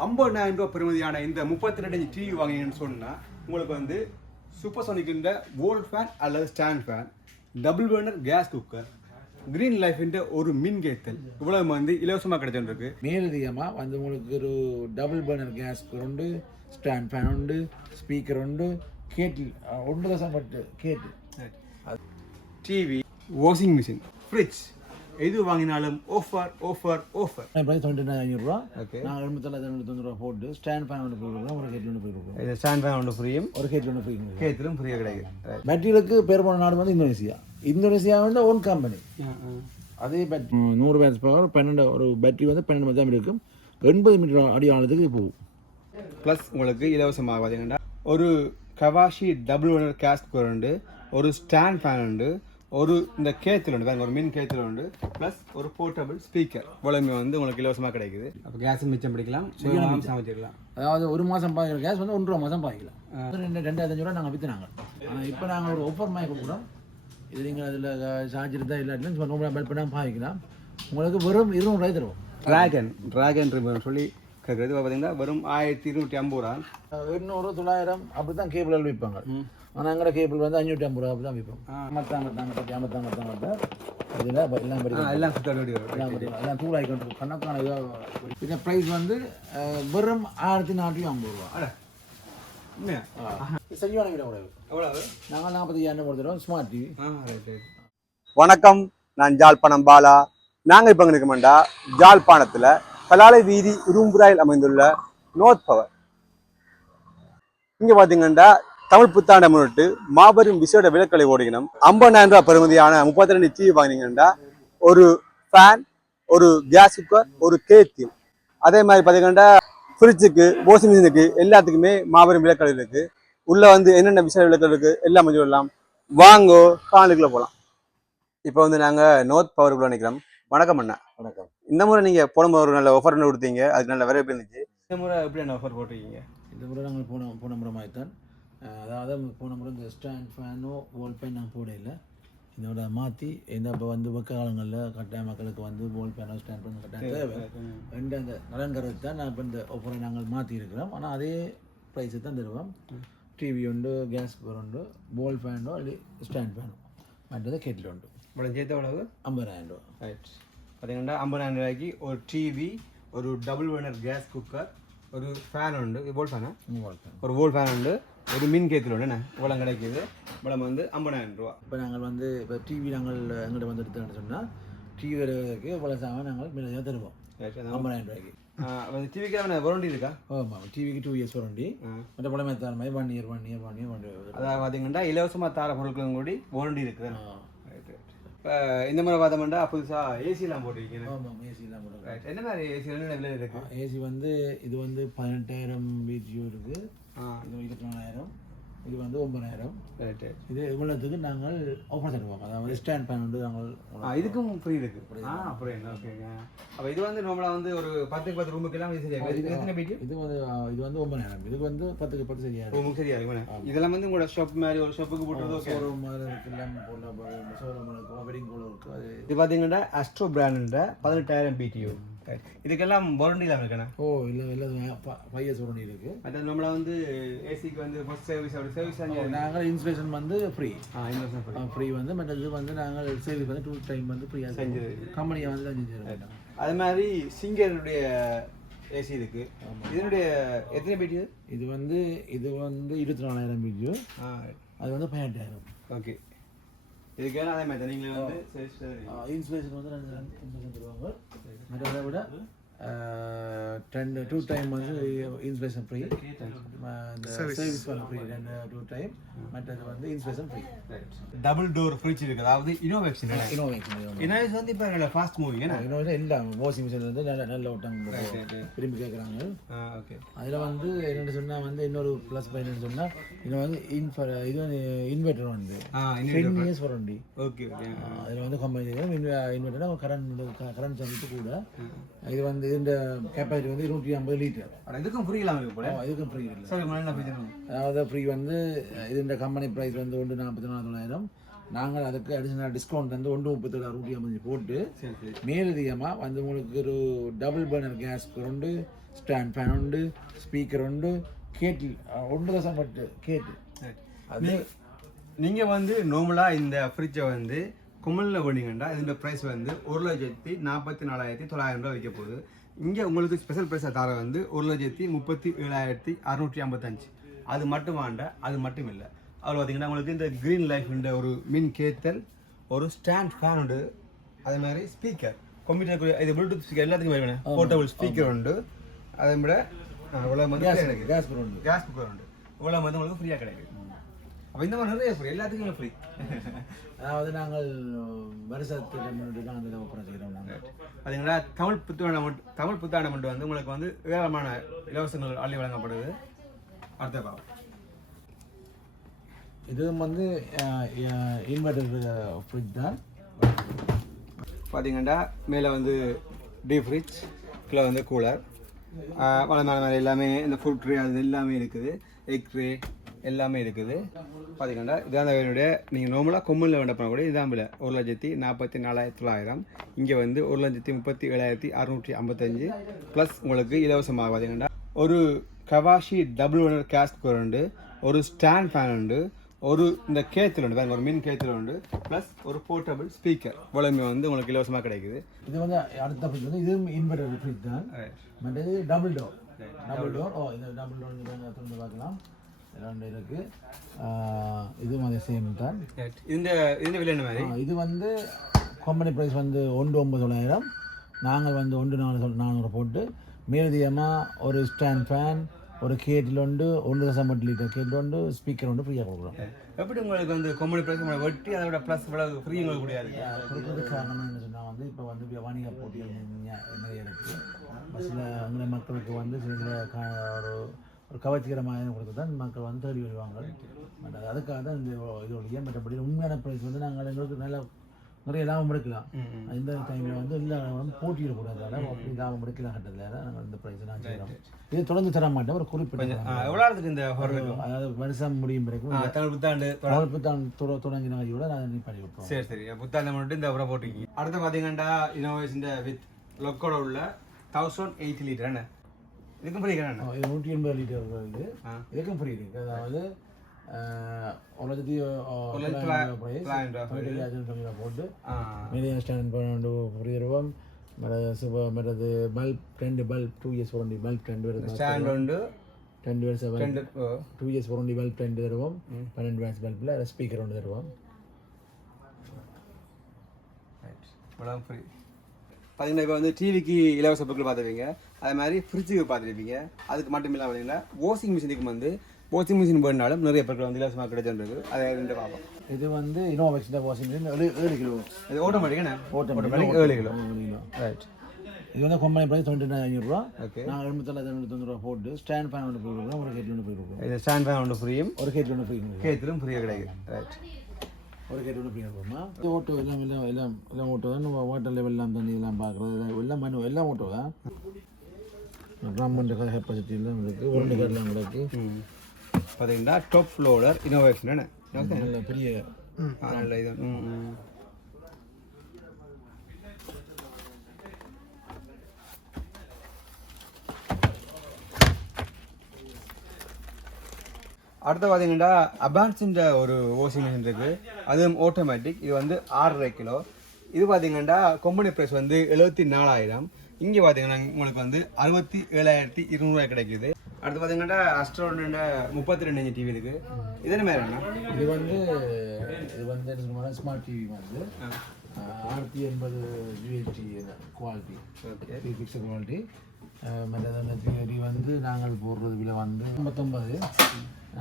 ஐம்பதாயிரம் ரூபா பெறுமதியான இந்த முப்பத்தி ரெண்டு இன்ச் டிவி வாங்கிங்கன்னு சொன்னால் உங்களுக்கு வந்து சூப்பர் சோனிக்கின்ற ஓல்ட் ஃபேன் அல்லது stand fan double burner gas cooker green லைஃப்ன்ற ஒரு மின் கேத்தல். இவ்வளவு வந்து இலவசமாக கிடைச்சிருக்கு மேலதிகமாக வந்து உங்களுக்கு ஒரு டபுள் பர்னர் கேஸ் உண்டு ஸ்டாண்ட் ஃபேன் உண்டு ஸ்பீக்கர் உண்டு கேட்டில் ஒன்று தசம் கேட்டில் டிவி வாஷிங் மிஷின் ஃப்ரிட்ஜ் எது வாங்கினாலும் offer offer offer price twenty ஐநூறுரூவா ஓகே நாங்கள் எண்பத்தொள்ளாயிரத்தி தொண்ணூற்றி ரூபா போட்டு ஸ்டாண்ட் ஃபேன் ஒன்று கொடுக்குறோம் ஒரு கேட்டில் ஒன்று கொடுக்குறோம். இது ஸ்டாண்ட் ஃபேன் ஒன்று ஃப்ரீயும் ஒரு கேட்டில் ஒன்று கொடுக்குறோம். கேத்திலும் ஃப்ரீயாக கிடைக்குது பேட்டரிகளுக்கு பேர் போன நாடு வந்து இந்தோனேசியா. இந்தோனேசியா வந்து ஓன் கம்பெனி அதே பேட் நூறு பேட்ஸ் பவர் பன்னெண்டு ஒரு பேட்டரி வந்து பன்னெண்டு மணி தான் இருக்கும். எண்பது மீட்டர் அடி ஆனதுக்கு போகும். ப்ளஸ் உங்களுக்கு இலவசமாக பார்த்தீங்கன்னா ஒரு கவாஷி டபுள் ஓனர் கேஸ் குக்கர் உண்டு. ஒரு ஸ்டாண்ட் ஃபேன் உண்டு. ஒரு இந்த கேத்தில் உண்டு பாருங்க ஒரு மின் கேத்தில் உண்டு. ப்ளஸ் ஒரு போர்ட்டபிள் ஸ்பீக்கர் இவ்வளவுமே வந்து உங்களுக்கு இலவசமாக கிடைக்குது. அப்போ கேஸும் மிச்சம் பிடிக்கலாம். சுயமாக சமைச்சிடலாம் அதாவது ஒரு மாதம் பாய்க்கிற கேஸ் வந்து ஒன்றரை மாதம் பாய்க்கலாம். ரெண்டு ரெண்டாயிரத்தி அஞ்சு ரூபா நாங்கள் விற்றுனாங்க ஆனால் இப்போ நாங்கள் ஒரு ஒப்பர் மாதிரி கொடுக்குறோம் இது நீங்கள் அதில் சார்ஜ் இருந்தால் இல்லாட்டிலும் நூறு பெல் பண்ணால் பாய்க்கலாம். உங்களுக்கு வெறும் இருநூறுவாய் தருவோம். ட்ராகன் ட்ராகன் சொல்லி கேட்குறது பார்த்தீங்கன்னா வெறும் ஆயிரத்தி இருநூற்றி ஐம்பது ரூபா எண்ணூறு தொள்ளாயிரம் அப்படி தான் கேபிள் விற்பாங்க. ஆனால் எங்கட கேபிள் வந்து அஞ்சூற்றி ஐம்பது ரூபா தான் விற்போம் தாங்க பற்றி ஐம்பத்தாங்க தாங்க இதில் எல்லாம் படி எல்லாம் எல்லாம் படி எல்லாம் தூளாகி கொண்டு கணக்கான இதாக இந்த ப்ரைஸ் வந்து வெறும் ஆயிரத்தி நானூற்றி ஐம்பது ரூபா. சரியான விட எவ்வளவு? நாங்கள் நாற்பத்தி ஐயாயிரம் கொடுத்துருவோம். ஸ்மார்ட் டிவி வணக்கம். நான் ஜாழ்ப்பாணம் பாலா. நாங்கள் இப்போ இருக்கோம்டா? ஜாழ்ப்பாணத்தில் கலாலை வீதி உரும்புராயில் அமைந்துள்ள நோர்த் பவர் இங்கே பார்த்தீங்கன்னா தமிழ் புத்தாண்டை முன்னிட்டு மாபெரும் விசேட விலக்கலை ஓடிக்கணும் ஐம்பதாயிரம் ரூபாய் பெறுமதியான முப்பத்தி ரெண்டு டிவி வாங்கினீங்கன்னா ஒரு ஃபேன் ஒரு கேஸ் குக்கர் ஒரு கேத்தி அதே மாதிரி பார்த்தீங்கன்னா ஃப்ரிட்ஜுக்கு வாஷிங் மிஷினுக்கு எல்லாத்துக்குமே மாபெரும் விலக்கலை இருக்கு. உள்ள வந்து என்னென்ன விசேட விலக்கல் இருக்கு எல்லாம் கொஞ்சம் சொல்லலாம் வாங்கோ காணுக்குள்ள போகலாம் இப்போ வந்து நாங்கள் நோர்த் பவருக்குள்ள நிற்கிறோம் வணக்கம் அண்ணா. வணக்கம். இந்த முறை நீங்கள் போன ஒரு நல்ல ஆஃபர் கொடுத்தீங்க. அதுக்கு நல்ல வரவேற்பு இருந்துச்சு. இந்த முறை எப்படி என்ன ஆஃபர் போட்டிருக்கீங்க? இந்த முறை நாங்கள் போன போன முறை மாதிரி தான் அதாவது போன முறை இந்த ஸ்டாண்ட் ஃபேனோ வால் ஃபேன் நாங்கள் போடையில் இதோட மாற்றி இந்த இப்போ வந்து காலங்களில் கட்டாய மக்களுக்கு வந்து வால் ஃபேனோ ஸ்டாண்ட் ஃபேன் கட்டாயம் தேவை. ரெண்டு அந்த நலன்கிறது தான் நான் இப்போ இந்த ஆஃபரை நாங்கள் மாற்றி இருக்கிறோம். ஆனால் அதே ப்ரைஸை தான் தருவோம். டிவி உண்டு கேஸ் குக்கர் உண்டு வால் ஃபேனோ இல்லை ஸ்டாண்ட் ஃபேனோ மற்றது கெட்டில் உண்டு. இவ்வளோ சேர்த்த எவ்வளவு ஐம்பதாயிரம் ரூபா. ரைட் பார்த்தீங்கன்னா ஐம்பதாயிரம் ரூபாய்க்கு ஒரு டிவி ஒரு டபுள் பர்னர் கேஸ் குக்கர் ஒரு ஃபேன் உண்டு வோல் ஃபேனா வால் ஃபேன் ஒரு வோல் ஃபேன் உண்டு ஒரு மின் கேத்தில் உண்டு என்ன இவ்வளோ கிடைக்குது இவ்வளோ வந்து ஐம்பதாயிரம் ரூபா இப்போ நாங்கள் வந்து இப்போ டிவி நாங்கள் எங்கள்கிட்ட வந்து எடுத்தோம்னு சொன்னால் டிவி வருவதற்கு இவ்வளோ சாமான் நாங்கள் மில்லையாக தருவோம் ஐம்பதாயிரம் ரூபாய்க்கு அந்த டிவிக்கு வரண்டி இருக்கா ஆமாம் டிவிக்கு டூ இயர்ஸ் வரண்டி. மற்ற தர மாதிரி one year one year one year one year அதாவது பார்த்தீங்கன்னா இலவசமாக தார பொருட்களும் கூடி வாரண்டி இருக்குது இப்போ இந்த மாதிரி பார்த்தோம்னா புதுசாக ஏசிலாம் போட்டிருக்கீங்க ஆமாம் ஏசி எல்லாம் போடுறோம் ரைட் என்ன மாதிரி ஏசி என்ன விலை இருக்கு? ஏசி வந்து இது வந்து பதினெட்டாயிரம் பிஜியூ இருக்குது இது இருபத்தி நாலாயிரம். இது வந்து ஒன்பதாயிரம் இது இவ்வளோத்துக்கு நாங்கள் ஆஃபர் தருவோம். அதாவது ஸ்டாண்ட் ஃபேன் வந்து நாங்கள் இதுக்கும் ஃப்ரீ இருக்கு. ஆ அப்புறம் என்ன ஓகேங்க அப்போ இது வந்து நம்மளா வந்து ஒரு பத்துக்கு பத்து ரூமுக்கெல்லாம் இது சரியா? இது எத்தனை பீட்டு இது வந்து இது வந்து ஒன்பதாயிரம் இதுக்கு வந்து பத்துக்கு பத்து சரியாக ரூமுக்கு சரியா இருக்கும் இதெல்லாம் வந்து உங்களோட ஷாப் மாதிரி ஒரு ஷாப்புக்கு போட்டுறது ஓகே ஷோரூம் எல்லாம் போடலாம் ஷோரூம் இருக்கும் வெட்டிங் கூட இருக்குது அது இது பார்த்தீங்கன்னா அஸ்ட்ரோ பிராண்ட்ன்ற பதினெட்டாயிரம் பிடியூ இதுக்கெல்லாம் வாரண்டி இல்லாமல் இருக்கண்ணா ஓ இல்லை இல்லை ஃபைவ் இயர்ஸ் வரண்டி இருக்குது அது நம்மள வந்து ஏசிக்கு வந்து ஃபர்ஸ்ட் சர்வீஸ் அப்படி சர்வீஸ் நாங்கள் இன்ஸ்டலேஷன் வந்து ஃப்ரீ ஆ பண்ணி ஃப்ரீ வந்து மற்றது வந்து நாங்கள் சர்வீஸ் வந்து டூ டைம் வந்து ஃப்ரீயாக செஞ்சது கம்பெனியை வந்து தான் செஞ்சு அது மாதிரி சிங்கருடைய ஏசி இருக்கு. இதனுடைய எத்தனை பிடியூ இது? வந்து இது வந்து இருபத்தி நாலாயிரம் ஆ அது வந்து பதினெட்டாயிரம். ஓகே இதுக்கெல்லாம் அதே மாதிரி நீங்களே வந்து இன்ஸ்டலேஷன் வந்து ரெண்டு இன்ஸ்டலேஷன் தருவாங்க. மற்றதை விட டென் டூ டைம் வந்து இன்ஸ்டலேஷன் ஃப்ரீ இந்த சர்வீஸ் பண்ண ஃப்ரீ ரெண்டு டூ டைம் மற்றது வந்து installation free double door fridge இருக்கு. அதாவது இனோவேக்ஷன் இனோவேஷன் இனோவேஷன் வந்து இப்போ நல்ல ஃபாஸ்ட் மூவிங் என்ன? இன்னொரு எல்லாம் வாஷிங் மிஷின் வந்து நல்ல நல்ல ஓட்டம் விரும்பி கேட்குறாங்க ஓகே அதில் வந்து என்னென்னு சொன்னால் வந்து இன்னொரு ப்ளஸ் பாயிண்ட் சொன்னால் இன்னும் வந்து இன்ஃபர் இது வந்து இன்வெர்டர் வந்து. Ten years warranty okay okay அதில் வந்து கம்பெனி இன்வெர்டர்னா கரண்ட் கரண்ட் சர்வீஸ் கூட. இது வந்து இந்த கெப்பாசிட்டி வந்து இருநூற்றி ஐம்பது லிட்டர் இதுக்கும் ஃப்ரீ இல்லாமல் போல இதுக்கும் ஃப்ரீ இல்லை. சரி அதாவது ஃப்ரீ வந்து இது இந்த கம்பெனி ப்ரைஸ் வந்து ஒன்று நாற்பத்தி நாலு தொள்ளாயிரம் நாங்கள் அதுக்கு அடிஷனல் டிஸ்கவுண்ட் வந்து ஒன்று முப்பத்தேழு அறுநூற்றி ஐம்பது போட்டு மேலதிகமாக வந்து உங்களுக்கு ஒரு டபுள் பர்னர் கேஸ் உண்டு ஸ்டாண்ட் ஃபேன் உண்டு ஸ்பீக்கர் உண்டு கேட்டில் ஒன்று தசம் பட்டு கேட்டு அது நீங்க வந்து நார்மலா இந்த ஃப்ரிட்ஜை வந்து குமலில் போனீங்கன்னா இதோட ப்ரைஸ் வந்து ஒரு லட்சத்தி நாற்பத்தி நாலாயிரத்தி தொள்ளாயிரம் ரூபாய் வைக்க போகுது. இங்கே உங்களுக்கு ஸ்பெஷல் ப்ரைஸை தர வந்து ஒரு லட்சத்தி முப்பத்தி ஏழாயிரத்தி அறுநூற்றி ஐம்பத்தஞ்சு. அது மட்டும் வாண்ட அது மட்டும் இல்லை. அதில் பார்த்தீங்கன்னா உங்களுக்கு இந்த க்ரீன் லைஃப்ன்ற ஒரு மின் கேத்தல் ஒரு ஸ்டாண்ட் ஃபேன் உண்டு அதே மாதிரி ஸ்பீக்கர் கம்ப்யூட்டர் இது ப்ளூடூத் ஸ்பீக்கர் எல்லாத்துக்கும் வருவேன் போர்ட்டபிள் ஸ்பீக்கர் உண்டு. அதை விட அஹ், இவ்வளவு வந்து கேஸ் கேஸ் உண்டு. கேஸ் குக்கர் உண்டு. இவ்வளோ வந்து உங்களுக்கு ஃப்ரீயாக கிடைக்குது. அப்போ இந்த மாதிரி நிறைய ஃப்ரீ எல்லாத்துக்குமே ஃப்ரீ அதாவது நாங்கள் தான் அந்த ஒப்பனை செய்கிறோம் நாங்கள். அதுங்களா தமிழ் புத்தாண்டு மட்டும் தமிழ் புத்தாண்டு மட்டும் வந்து உங்களுக்கு வந்து ஏராளமான இலவசங்கள் அள்ளி வழங்கப்படுது. அடுத்த பாவம். இதுவும் வந்து இன்வெர்டர் ஃப்ரிட்ஜ் தான். பார்த்தீங்கன்னா மேலே வந்து டீப் ஃப்ரிட்ஜ் கீழே வந்து கூலர் வள மேலே மேலே எல்லாமே இந்த ஃபுட் ட்ரே அது எல்லாமே இருக்குது. எக் ட்ரே எல்லாமே இருக்குது. பார்த்தீங்கன்னா இதான் என்னுடைய நீங்கள் நார்மலாக கொம்மில் வேண்ட பண்ண கூட இதான் விலை. ஒரு லட்சத்தி நாற்பத்தி நாலாயிரத்தி தொள்ளாயிரம். இங்கே வந்து ஒரு லட்சத்தி முப்பத்தி ஏழாயிரத்தி அறுநூற்றி ஐம்பத்தஞ்சு. ப்ளஸ் உங்களுக்கு இலவசமாக பார்த்தீங்கன்னா ஒரு கவாஷி டபுள் ஓனர் கேஸ் குக்கர் உண்டு ஒரு ஸ்டாண்ட் ஃபேன் உண்டு ஒரு இந்த கேத்தில் உண்டு பாருங்க ஒரு மின் கேத்தில் உண்டு ப்ளஸ் ஒரு போர்ட்டபிள் ஸ்பீக்கர் இவ்வளவுமே வந்து உங்களுக்கு இலவசமாக கிடைக்குது. இது வந்து அடுத்த வந்து இதுவும் இன்வெர்டர் ஃப்ரிட்ஜ் தான். டபுள் டோர் டபுள் டோர் ஓ இந்த டபுள் டோர் பார்க்கலாம். ரெண்டு இருக்கு. இதுவும் அதே சேம் தான். இந்த இந்த விலை என்ன மாதிரி? ஆ, இது வந்து கம்பெனி ப்ரைஸ் வந்து ஒன்று ஒன்பது தொள்ளாயிரம். நாங்கள் வந்து ஒன்று நாலு நானூறு போட்டு மேலதிகமாக ஒரு ஸ்டாண்ட் ஃபேன் ஒரு கேட்டில் உண்டு ஒன்று தசம் எட்டு லிட்டர் கேட்டில் உண்டு ஸ்பீக்கர் உண்டு ஃப்ரீயாக கொடுக்குறோம். எப்படி உங்களுக்கு வந்து கொம்பனி ப்ரைஸ் உங்களை வெட்டி அதோட ப்ளஸ் இவ்வளவு ஃப்ரீ உங்களுக்கு முடியாது கொடுக்குறதுக்கு காரணம் என்ன சொன்னால் வந்து இப்போ வந்து வணிக போட்டிகள் நிறைய இருக்குது சில மக்களுக்கு வந்து சில ஒரு ஒரு கவர்ச்சிகரமாக கொடுத்து தான் மக்கள் வந்து தேடி வருவாங்க. பட் அது அதுக்காக தான் இந்த இதோடைய மற்றபடி உண்மையான ப்ரைஸ் வந்து நாங்கள் எங்களுக்கு நல்ல நிறைய லாபம் எடுக்கலாம். இந்த டைமில் வந்து இல்லை வந்து போட்டியில் கூடாதால அப்படி லாபம் எடுக்கலாம் நாங்கள் இந்த ப்ரைஸ் நான் செய்கிறோம் இது தொடர்ந்து தர மாட்டோம். ஒரு குறிப்பிட்ட எவ்வளோ இந்த அதாவது வருஷம் முடியும் பிறகு புத்தாண்டு துற தொடங்கின கூட நான் பண்ணி விட்டுருவோம். சரி சரி. புத்தாண்டு மட்டும் இந்த அப்புறம் போட்டிருக்கீங்க அடுத்து பார்த்தீங்கன்னா இந்த வித் லொக்கோட உள்ள தௌசண்ட் எயிட் லிட்டர் என்ன? இதுக்கும் ஃப்ரீ ஆ, இது நூற்றி எண்பது லிட்டர் இது. இதுக்கும் ஃப்ரீ இருக்கு. அதாவது ஒரு லட்சத்தி ஒரு. போட்டு மீடியம் ஸ்டாண்ட் பண்ணி ஃப்ரீ தருவோம் மற்றது பல்ப் ரெண்டு bulb two years warranty bulb ரெண்டு வருது ஸ்டாண்ட் உண்டு. ரெண்டு வருஷம் ரெண்டு டூ இயர்ஸ் போரண்டி பல்ப் ரெண்டு தருவோம். பன்னெண்டு வேர்ஸ் பல்பில் ஸ்பீக்கர் ஒன்று தருவோம். இவ்வளோ ஃப்ரீ பார்த்தீங்கன்னா இப்போ வந்து டிவிக்கு இலவச பொருட்கள் பார்த்துருப்பீங்க. அதே மாதிரி ஃப்ரிட்ஜுக்கு பார்த்துருப்பீங்க. அதுக்கு மட்டும் இல்லாமல் பார்த்தீங்கன்னா வாஷிங் மிஷினுக்கு வந்து வாஷிங் மிஷின் போனாலும் நிறைய பொருட்கள் வந்து இலவசமாக கிடைச்சிருக்கு அதை ரெண்டு பார்ப்போம். இது வந்து இனோவெக்ஸ் வாஷிங் மிஷின் ஏழு கிலோ. இது என்ன? Automatic. ஏழு கிலோ. கிலோ. ரைட் இது வந்து கம்பெனி ப்ரைஸ் நைன் ஐநூறுரூவா ஓகே நாங்கள் எண்பத்தி தொள்ளாயிரத்தி தொண்ணூறு ரூபா போட்டு ஸ்டாண்ட் ஃபேன் ஒன்று போய் கொடுக்குறோம் ஒரு கேட் ஒன்று போய் கொடுக்குறோம். இது ஸ்டாண்ட் ஃபேன் ஒன்று ஃப்ரீயும் ஒரு கேட் ஒன்று கொடுக்குறோம் கேத்திலும் ஃப்ரீயாக கிடைக்கும் ரைட் ஒரு கேட் ஒன்று ஓட்டோ எல்லாம் எல்லாம் எல்லாம் எல்லாம் ஓட்டோ தான். வாட்டர் லெவல் எல்லாம் தண்ணி எல்லாம் பார்க்குறது. எல்லாம் மனு எல்லாம் ஓட்டோ தான். ட்ரம் பண்ணுற கெப்பாசிட்டி எல்லாம் இருக்குது உருண்டை எல்லாம் கிடக்கு. பார்த்தீங்கன்னா டாப் ஃப்ளோடர் இனோவேஷன் என்ன? நல்ல பெரிய நல்ல இது. அடுத்து பார்த்தீங்கன்னா அபான்ஸுன்ற ஒரு வாஷிங் மிஷின் இருக்குது அதுவும் ஆட்டோமேட்டிக் இது வந்து ஆறரை கிலோ. இது பார்த்தீங்கன்னா கம்பெனி ப்ரைஸ் வந்து எழுபத்தி நாலாயிரம். இங்கே பார்த்தீங்கன்னா உங்களுக்கு வந்து அறுபத்தி ஏழாயிரத்தி இருநூறுவாய் கிடைக்குது. அடுத்து பார்த்தீங்கன்னா அஸ்ட்ரோட முப்பத்தி ரெண்டு இன்ச்சு டிவி இருக்குது இது என்ன மாதிரி? இது வந்து இது வந்து ஸ்மார்ட் டிவி வந்து ஆயிரத்தி எண்பது UHD quality okay three pixel quality TV வந்து நாங்கள் போடுறது விலை வந்து ஐம்பத்தொம்பது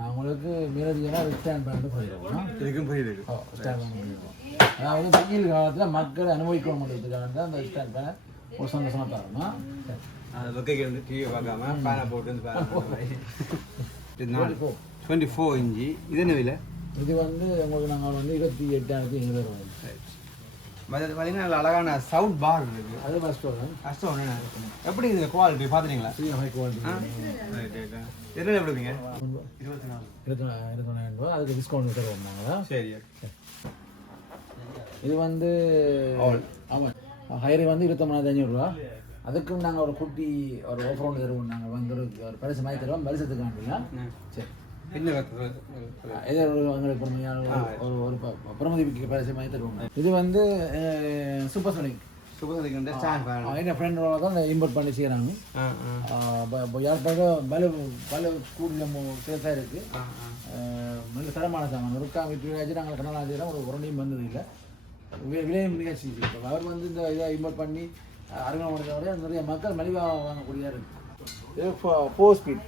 அவங்களுக்கு மேலதிகமாக ஸ்டாண்ட் பண்ணிட்டு போயிடுவோம் இதுக்கும் புரியுது ஸ்டாண்ட் பண்ணிடுவோம் அதாவது வெயில் காலத்தில் மக்கள் அனுபவிக்க முடியறதுக்காக தான் அந்த ஸ்டாண்ட் பண்ண ஒரு சந்தோஷமாக தரணும். அந்த வெக்கைக்கு வந்து டிவி பார்க்காம பேனை போட்டு வந்து டுவெண்ட்டி ஃபோர் இன்ச்சு இது என்ன விலை? இது வந்து உங்களுக்கு நாங்கள் வந்து இருபத்தி எட்டாயிரத்தி ஐநூறு ரூபாய். பார்த்தீங்கன்னா நல்ல அழகான சவுண்ட் பார் இருக்குது அது ஃபஸ்ட் வரும் கஷ்டம் என்ன? எப்படி இது குவாலிட்டி பார்த்துட்டீங்களா ஹை குவாலிட்டி என்ன இருபத்தி நாலு இருபத்தி ரூபா அதுக்கு டிஸ்கவுண்ட் தருவோம் நாங்கள் சரி இது வந்து ஆமாம் ஹைரே வந்து இருபத்தொம்பதாயிரத்தி ஐநூறுரூவா அதுக்கும் நாங்கள் ஒரு குட்டி ஒரு ஆஃபர் ஒன்று தருவோம் நாங்கள் வந்து ஒரு ஒரு பரிசு மாதிரி தருவோம் பரிசத்துக்கு வேண்டியா சரி இது ஒரு எங்களுக்கு பொறுமையான ஒரு- ஒரு ஒரு பிரமதிக்கு பரிசு மாதிரி தருவோம் இது வந்து சூப்பர் சோனிக் சுபதிக்கின்ற ஸ்டாண்ட் என் ஃப்ரெண்டோட தான் இம்போர்ட் பண்ணி செய்கிறாங்க ஆ ஆ. யார்கிட்ட பல பல கூடிய சேஃபாக இருக்குது நல்ல தரமான சாமான். ஒருக்கா விட்டு நாங்கள் கனடாஜியில் ஒரு உரணியும் வந்தது இல்லை. விலையும் நிகழ்ச்சி அவர் வந்து இந்த இதை இம்போர்ட் பண்ணி அறிமுகப்படுத்தோட நிறைய மக்கள் மலிவாக வாங்கக்கூடியதாக இருக்குது இது ஃபோர் ஸ்பீட்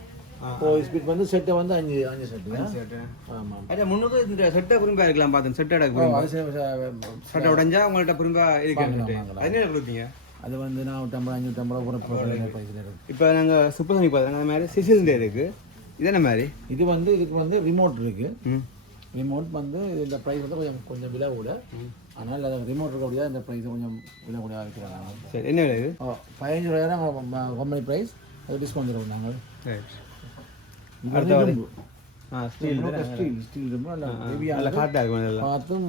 ஃபோர் ஸ்பீட் வந்து செட்டை வந்து அஞ்சு அஞ்சு செட்டு சரி ஆமாம் அட முன்னுக்கு இந்த செட்டை புரிம்பா இருக்கலாம் பார்த்தேன் செட்டை புரிம்பா அது சே- சே- செட்டை உடைஞ்சா உங்கள்ட்ட புரிம்பா இருக்கேன் வாங்கலாம். அது என்ன கொடுப்பீங்க அது வந்து நான் ஐம்பது அஞ்சூற்றம்பது ரூபா இருக்குது இப்போ நாங்கள் சுப்பசனி பார்த்தோம் அந்த மாதிரி சிசில் இருக்கு. இது என்ன மாதிரி? இது வந்து இதுக்கு வந்து ரிமோட் இருக்குது ரிமோட் வந்து இந்த ப்ரைஸ் வந்து கொஞ்சம் கொஞ்சம் விலை கூட. ஆனால் அது ரிமோட் இருக்கக்கூடிய இந்த ப்ரைஸ் கொஞ்சம் விலை கூட இருக்கிறாங்க சரி என்ன விலை இது? ஓ பதினஞ்சு ரூபாயிரம் கம்பெனி ப்ரைஸ் அது டிஸ்கவுண்ட் தருவோம் நாங்கள் ரைட் அடுத்த பார்த்தும்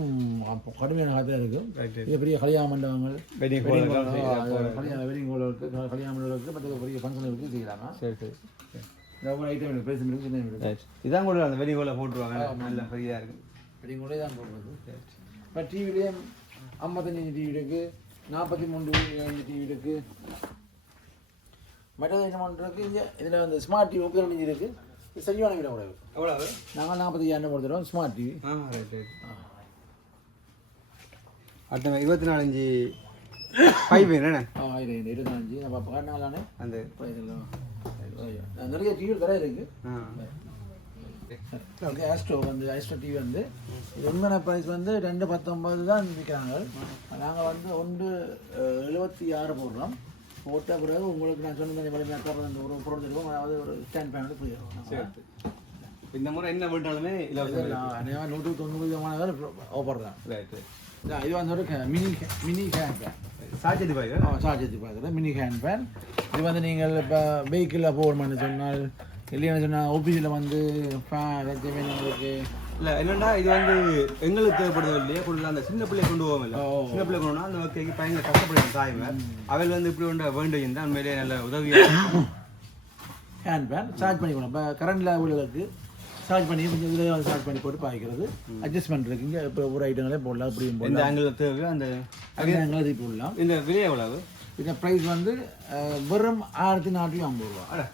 கடுமையான காற்றாக இருக்கும் இது பெரிய கல்யாண மண்டபங்கள் வெட்டிங் ஹால் இருக்குது கல்யாண மண்டபம் இருக்குது மற்ற பெரிய ஃபங்க்ஷன் இருக்குது செய்யலாமா சரி சரி ஒவ்வொரு ஐட்டம் இருக்குது இருக்குது இருக்குது ரைட் இதான் கூட அந்த வெட்டிங் ஹாலில் போட்டுருவாங்க நல்ல ஃப்ரீயாக இருக்கும் வெட்டிங் ஹாலே தான் போடுறது இப்போ டிவிலேயே ஐம்பத்தஞ்சு டிவி இருக்குது நாற்பத்தி அஞ்சு டிவி இருக்குது மற்றது என்ன பண்ணுறதுக்கு இங்கே இதில் வந்து ஸ்மார்ட் டிவி முப்பத்தி இருக்குது இது சரியான விட கூடாது நாங்கள் நாற்பத்தி ஐயாயிரம் கொடுத்துருவோம் ஸ்மார்ட் டிவி ஆ ரைட் ரைட் அடுத்த இருபத்தி நாலஞ்சு ஃபைவ் என்ன? ஆ ஆயிரம் இருபத்தஞ்சு நம்ம பாடினாலானே அந்த நிறைய டிவி கடை இருக்குது ஆ. ஓகே ஆஸ்ட்ரோ வந்து ஆஸ்ட்ரோ டிவி வந்து உண்மையான ப்ரைஸ் வந்து ரெண்டு பத்தொம்பது தான் விற்கிறாங்க. நாங்கள் வந்து ஒன்று எழுபத்தி ஆறு போடுறோம். போட்ட பிறகு உங்களுக்கு நான் சொன்ன மாதிரி மேக்கப் அந்த ஒரு பொருள் இருக்கும். அதாவது ஒரு ஸ்டாண்ட் பேன் ஃப்ரீ சரி இந்த முறை என்ன போட்டாலுமே இலவசம் நூற்று தொண்ணூறு விதமான ஆஃபர் தான். ரைட் ரைட் இதான் இது வந்து ஒரு mini mini hand fan charge பாய் எடுத்து பார்க்குறேன் மினி ஹேண்ட் பேன் இது வந்து நீங்கள் இப்போ வெஹிக்கிளில் போகணும்னு சொன்னால் இல்லைன்னு சொன்னால் ஆஃபீஸில் வந்து ஃபேன் எல்லாத்தையுமே உங்களுக்கு இல்ல என்னன்னா இது வந்து எங்களுக்கு தேவைப்படுறது இல்லையா கொண்டு அந்த சின்ன பிள்ளை கொண்டு போவோம் இல்ல. சின்ன பிள்ளை கொண்டு அந்த ஓகேக்கு பயங்கர கஷ்டப்படுது தாய்மை அவள் வந்து இப்படி ஒன்று வேண்டும் தான் உண்மையிலேயே நல்ல உதவியா ஹேண்ட் பேன் சார்ஜ் பண்ணிக்கணும் இப்போ கரண்டில் உள்ளதுக்கு சார்ஜ் பண்ணி கொஞ்சம் இதில் சார்ஜ் பண்ணி போட்டு பாய்க்கிறது. அட்ஜஸ்ட்மெண்ட் இருக்கு. இங்கே இப்போ ஒரு ஐட்டங்களே போடலாம் அப்படியும் போடலாம். ஆங்கிள் தேவையோ அந்த அங்கே திருப்பி போடலாம். இந்த விலை எவ்வளவு? இந்த ப்ரைஸ் வந்து வெறும் ஆயிரத்தி நானூற்றி ஐம்பது ரூபா.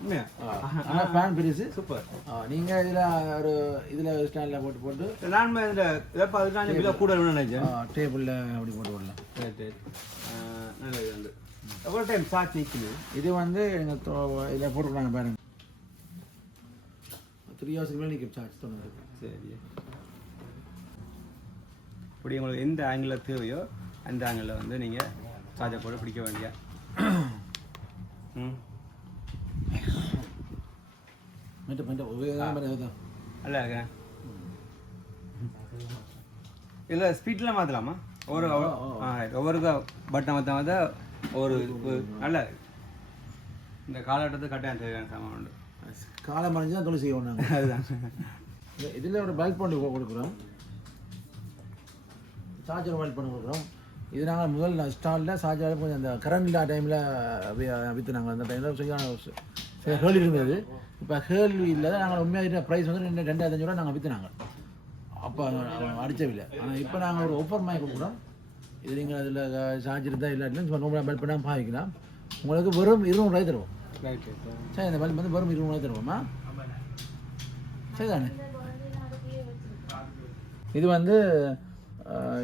ஆனால் ஃபேன் பெருசு சூப்பர். நீங்கள் இதில் ஒரு இதில் ஸ்டாண்டில் போட்டு போட்டு. நான் இதில் இதை பார்த்துட்டு நான் விலை கூட நினைச்சேன். டேபிளில் அப்படி போட்டு விடலாம். ரைட் ரைட் நல்லது வந்து எவ்வளோ டைம் சார்ஜ் நிற்குது இது வந்து எங்கள் இதில் போட்டுருக்காங்க பாருங்க. த்ரீ ஹவர்ஸ்க்கு மேலே நிற்கும் சார்ஜ் தொண்ணூறு சரி. இப்படி உங்களுக்கு எந்த ஆங்கிளில் தேவையோ அந்த ஆங்கிளில் வந்து நீங்கள் சார்ஜர் போட்டு பிடிக்க வேண்டிய ம். ஒரே தான் தான் நல்லா இருக்கேன் இல்லை ஸ்பீட்லாம் மாற்றலாமா ஒவ்வொரு. ஒவ்வொரு பட்டன் மாற்ற மாற்ற ஒரு நல்ல இந்த காலகட்டத்துக்கு கட்டாயம் தேவையான சாமான் உண்டு. காலம் மறைஞ்சு தான் தொழில் செய்வோம் நாங்கள் அதுதான். இதில் ஒரு பல்ப் ஒன்று கொடுக்குறோம். சார்ஜர் பல்ப் ஒன்று கொடுக்குறோம். இது நாங்கள் முதல் ஸ்டாலில் சார்ஜர் கொஞ்சம் அந்த கரண்ட் இல்லாத டைமில் விற்று நாங்கள் அந்த டைமில் சரியான கேள்வி இருந்தது. இப்போ கேள்வி இல்லை நாங்கள் உண்மையாக ப்ரைஸ் வந்து ரெண்டு ரெண்டாயிரத்தஞ்சு ரூபா நாங்கள் விற்றுனாங்க அப்போ அடிச்சவில்லை ஆனால் இப்போ நாங்கள் ஒரு ஒப்பர் மாதிரி கொடுக்குறோம். இது நீங்கள் அதில் சார்ஜர் தான் இல்லாட்டிலும் சும்மா பல்ப் பண்ணால் பாய்க்கலாம் உங்களுக்கு வெறும் இருநூறுவாய் தருவோம். ரைட் ரைட் சரி இந்த பல்ப் வந்து வெறும் இருநூறுவாய் தருவோமா? சரிதானே? இது வந்து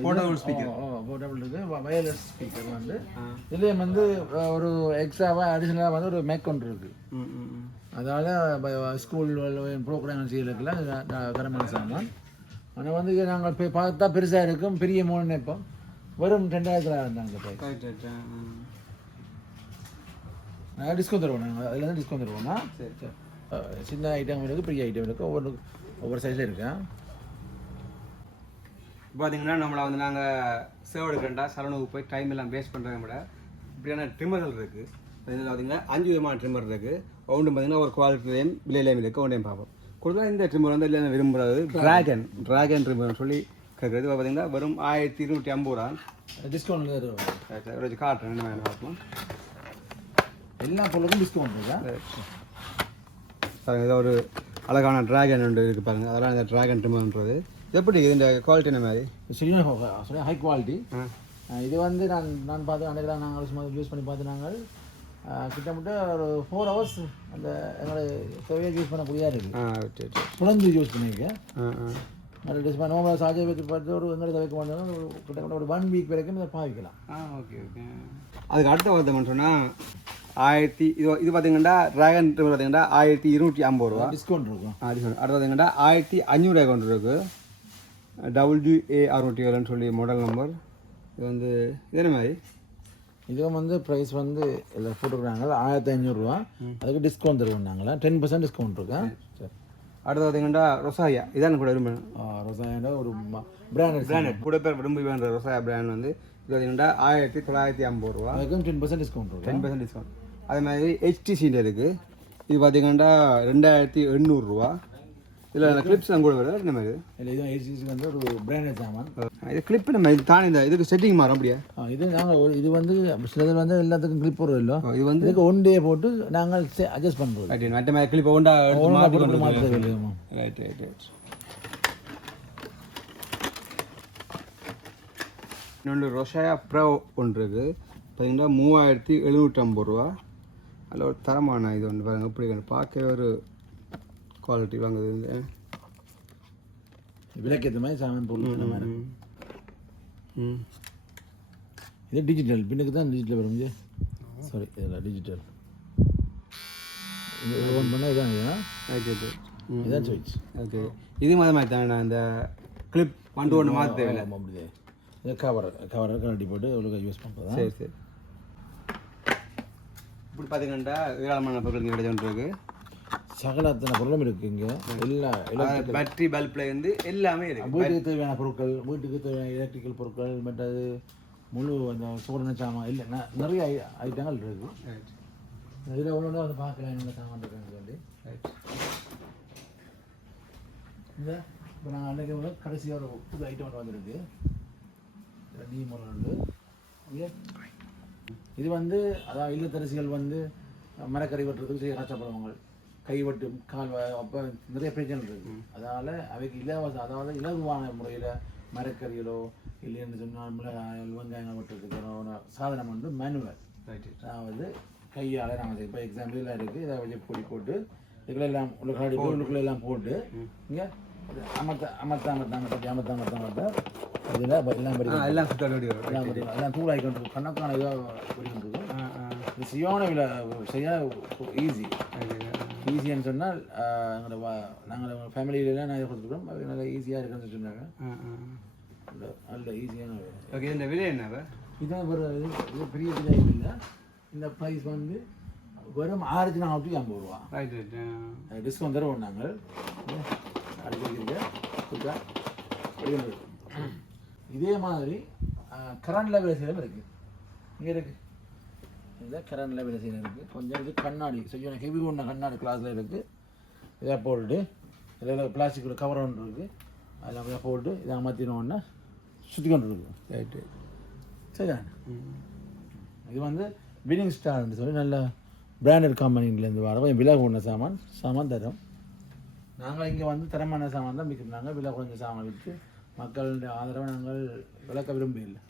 Portable speaker. போர்ட்டபிள் இருக்கு. வயர்லெஸ் ஸ்பீக்கர் வந்து. இதுலேயும் வந்து ஒரு எக்ஸ்ட்ராவாக அடிஷனலாக வந்து ஒரு மேக் ஒன்று இருக்கு. ம் ம் ம். அதால் ஸ்கூல் ப்ரோக்ராம் செய்யறதுக்குலாம் தரமான சாமான். ஆனால் வந்து நாங்கள் போய் பார்த்தா பெருசாக இருக்கும். பெரிய மூணு நினைப்போம். வெறும் ரெண்டாயிரத்தில் இருந்தாங்க நாங்கள் டிஸ்கவுண்ட் தருவோம் நாங்கள் அதில் தான் டிஸ்கவுண்ட் தருவோம்னா சரி சரி. அஹ், சின்ன ஐட்டம் இருக்குது பெரிய ஐட்டம் இருக்குது ஒவ்வொரு ஒவ்வொரு சைஸில் இருக்கேன் பார்த்தீங்கன்னா நம்மளை வந்து நாங்கள் சேவ் எடுக்கிறண்டா சரணுக்கு போய் டைம் எல்லாம் வேஸ்ட் பண்ணுறத விட இப்படியான ட்ரிம்மர்கள் இருக்குது இதில் பார்த்தீங்கன்னா அஞ்சு விதமான ட்ரிம்மர் இருக்குது ஒன்று பார்த்தீங்கன்னா ஒரு குவாலிட்டிலையும் விலையிலையும் இருக்குது ஒன்றையும் பார்ப்போம். கொடுத்தா இந்த ட்ரிம்மர் வந்து எல்லாம் விரும்புகிறது ட்ராகன் ட்ராகன் ட்ரிம்மர்னு சொல்லி கேட்குறது பார்த்தீங்கன்னா வெறும் ஆயிரத்தி இருநூற்றி ஐம்பது ரூபா டிஸ்கவுண்ட் வச்சு காட்டுறேன். என்ன வேணும் பார்ப்போம். எல்லா பொருளுக்கும் டிஸ்கவுண்ட் இருக்கா? பாருங்க இது ஒரு அழகான டிராகன் ஒன்று இருக்குது பாருங்க. அதெல்லாம் இந்த டிராகன் ட்ரிம்மன்றது எப்படி இது இந்த குவாலிட்டி என்ன மாதிரி? சரியான ஹை குவாலிட்டி இது வந்து நான் நான் பார்த்து அன்றைக்கு நாங்கள் சும்மா யூஸ் பண்ணி பார்த்து நாங்கள் அஹ், கிட்டத்தட்ட ஒரு ஃபோர் ஹவர்ஸ் அந்த எங்களை தேவையை யூஸ் பண்ணக்கூடியதாக இருக்குது புலந்து யூஸ் பண்ணியிருக்கேன். அது டிஸ்பா நோம்பல் சார்ஜை வச்சு பார்த்து ஒரு எங்களை வைக்க வந்தாலும் ஒரு கிட்டத்தட்ட ஒரு ஒன் வீக் வரைக்கும் இதை பாவிக்கலாம். ஆ ஓகே ஓகே. அதுக்கு அடுத்த வார்த்தை சொன்னால் ஆயிரத்தி இது இது பார்த்தீங்கன்னா ட்ராகன் பார்த்தீங்கன்னா ஆயிரத்தி இருநூற்றி ஐம்பது ரூபா. டிஸ்கவுண்ட் இருக்கும். சொல்லு அடுத்து பார்த்தீங்கன்னா ஆயிரத்தி அஞ்சூறு அக்கௌண்ட் இருக்குது டபுள்யூ ஏ அறுநூற்றி ஏழுன்னு சொல்லி மாடல் நம்பர் இது வந்து இது மாதிரி? இதுவும் வந்து ப்ரைஸ் வந்து இதில் போட்டுருக்குறாங்க ஆயிரத்தி ஐநூறுரூவா அதுக்கு டிஸ்கவுண்ட் தருவாங்களா டென் பர்சன்ட் டிஸ்கவுண்ட் இருக்கேன் சரி. அடுத்து பார்த்தீங்கன்னா ரொசாயா இதான் கூட விரும்புகிறேன் ரொசாயண்டா ஒரு பிராண்டட் பிராண்டட் கூட பேர் விரும்பி வேண்ட ரொசாயா பிராண்ட் வந்து இது பார்த்தீங்கன்னா ஆயிரத்தி தொள்ளாயிரத்தி ஐம்பது ரூபா. அதுக்கும் ten percent discount ten percent discount அதே மாதிரி ஹெச்டிசியில் இருக்குது இது பார்த்தீங்கன்னா ரெண்டாயிரத்தி எண்ணூறுரூவா கிளிப்ஸ்லாம் கூட வருது என்ன மாதிரி? இல்லை இதுவும் ஏசிசி வந்து ஒரு பிராண்டட் சாமான் இது கிளிப் நம்ம இது தானே இந்த இதுக்கு செட்டிங் மாறும் அப்படியா? ஆ, இது நாங்கள் ஒரு இது வந்து சிலது வந்து எல்லாத்துக்கும் கிளிப் வரும் இல்லை. இது வந்து இதுக்கு ஒன் டே போட்டு நாங்கள் அட்ஜஸ்ட் பண்ணுறது ரைட் மற்ற மாதிரி கிளிப் ஒன்றா எடுத்து மாற்றி போட்டு கொண்டு மாற்ற வேலையுமா ரைட் ரைட் ரைட் இன்னொன்று ரொஷாயா ப்ரோ ஒன்று இருக்குது பார்த்தீங்கன்னா மூவாயிரத்தி எழுநூற்றம்பது ரூபா. அதில் ஒரு தரமான இது ஒன்று பாருங்க எப்படி இருக்கு. பார்க்கவே ஒரு குவாலிட்டி வாங்குது இந்த விலைக்கேற்ற மாதிரி சாமான் பொருள் மாதிரி ம். இது டிஜிட்டல் பின்னுக்கு தான் டிஜிட்டல் வரும் சாரி இதில் டிஜிட்டல் ஓன் பண்ணால் இதான் ம் இதான் சுவிட்ச் ஓகே இது மாதிரி மாதிரி தானே அந்த கிளிப் ஒன்று ஒன்று மாற்ற தேவையில்லை ஆமாம் அப்படியே இது கவர் கவர் கரண்டி போட்டு ஒழுங்காக யூஸ் பண்ணுறது சரி சரி. இப்படி பார்த்தீங்கன்னா ஏராளமான பொருட்கள் இங்கே கிடைச்சு இருக்கு. சகல அத்தனை பொருளும் இருக்குது இங்கே. எல்லா பேட்டரி பல்ப்ல இருந்து எல்லாமே இருக்கு. வீட்டுக்கு தேவையான பொருட்கள் வீட்டுக்கு தேவையான எலக்ட்ரிக்கல் பொருட்கள் மற்றது முழு அந்த சோதனை சாமான் இல்லை நிறைய ஐட்டங்கள் இருக்குது ரைட் இதில் ஒன்று வந்து பார்க்கலாம் என்னென்ன சாமான் இருக்குன்னு சொல்லி. ரைட் இந்த இப்போ நாங்கள் அன்றைக்கி கடைசியாக ஒரு புது ஐட்டம் ஒன்று வந்திருக்கு. நீ முறை உண்டு இது வந்து அதாவது இல்லத்தரசிகள் வந்து மரக்கறி வெட்டுறதுக்கு செய்ய கஷ்டப்படுவாங்க கை வெட்டும் கால் அப்போ நிறைய பிரச்சனை இருக்குது அதனால் அவைக்கு இலவச அதாவது இலகுவான முறையில் மரக்கறிகளோ இல்லைன்னு சொன்னால் மிளகாய் வெங்காயங்கள் வெட்டுறதுக்கு ஒரு சாதனம் வந்து மேனுவல் அதாவது கையால் நாங்கள் இப்போ எக்ஸாம்பிள் எல்லாம் இருக்குது இதை வச்சு பொடி போட்டு இதுக்குள்ள எல்லாம் உள்ள கரடி உள்ளுக்குள்ள எல்லாம் போட்டு இங்கே அமர்த்த அமர்த்த அமர்த்த அமர்த்த அமர்த்த அமர்த்த அமர்த்த இதில் எல்லாம் படி ஆ எல்லாம் எல்லாம் படி எல்லாம் தூளாகி கொண்டு. கணக்கான இதாக இது செய்யான விலை செய்ய ஈஸி ரைட் ஈஸின்னு சொன்னால் எங்களோட வா நாங்கள் ஃபேமிலியிலலாம் நான் கொடுத்துருக்கோம் அது நல்லா ஈஸியாக இருக்குன்னு சொன்னாங்க. நல்ல- ஈஸியான ஓகே இந்த விலை என்ன? இதான் ஒரு இது இது பெரிய விலை இல்லை இந்த ப்ரைஸ் வந்து வெறும் ஆயிரத்தி நானூற்றி ஐம்பது ரூபா. ரைட். டிஸ்கவுண்ட் தருவோம் நாங்கள். வெளியில இதே மாதிரி கரண்ட் லெவல் செய்யலாம் இருக்குது இங்கே இருக்குது இந்த கரண்ட் வேலை செய்யணும் இருக்குது கொஞ்சம் இது கண்ணாடி. கொஞ்சம் ஹெவி ஒன்று கண்ணாடி கிளாஸில் இருக்குது இதை போட்டு இதில் பிளாஸ்டிக்கில் கவர் ஒன்று இருக்குது அதில் அப்படியே போட்டு இதை அமர்த்தினோடனே சுற்றி கொண்டு இருக்கும் ரைட்டு சரியா? இது வந்து வினிங் ஸ்டார்னு சொல்லி நல்ல பிராண்டட் கம்பெனிலேருந்து வர கொஞ்சம் விலை கொண்ட சாமான் சாமான் தரும். நாங்கள் இங்கே வந்து தரமான சாமான் தான் விற்கிறோம். நாங்கள் விலை குறைஞ்ச சாமான் விற்று மக்களுடைய ஆதரவை நாங்கள் விளக்க விரும்பவில்லை.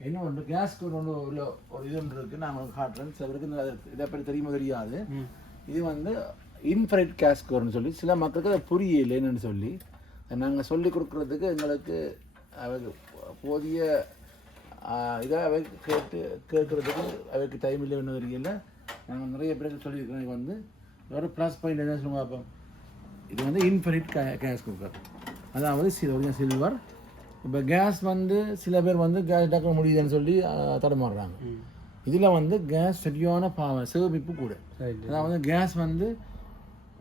இன்னும் ஒன்று? கேஸ் ஒன்று உள்ள ஒரு இது ஒன்று இருக்குது நான் உங்களுக்கு காட்டுறேன் சிலருக்கு இந்த இதை பற்றி தெரியுமோ தெரியாது. இது வந்து இன்ஃப்ரைட் கேஸ்கோர்னு சொல்லி சில மக்களுக்கு அதை புரியல என்னன்னு சொல்லி. நாங்கள் சொல்லி கொடுக்குறதுக்கு எங்களுக்கு அவைக்கு போதிய இதை அவை கேட்டு கேட்குறதுக்கு அவைக்கு டைம் இல்லை என்ன தெரியல. நாங்கள் நிறைய பேருக்கு சொல்லியிருக்கிறோம். இது வந்து ஒரு ப்ளஸ் பாயிண்ட் என்ன சொல்லுவாங்க அப்போ இது வந்து இன்ஃபினிட் கேஸ் குக்கர் அதாவது சில்வர் சில்வர் இப்போ கேஸ் வந்து சில பேர் வந்து கேஸ் டக்குனு முடியுதுன்னு சொல்லி தடுமாறுறாங்க. இதில் வந்து கேஸ் சரியான பாவம் சேமிப்பு கூட. அதாவது கேஸ் வந்து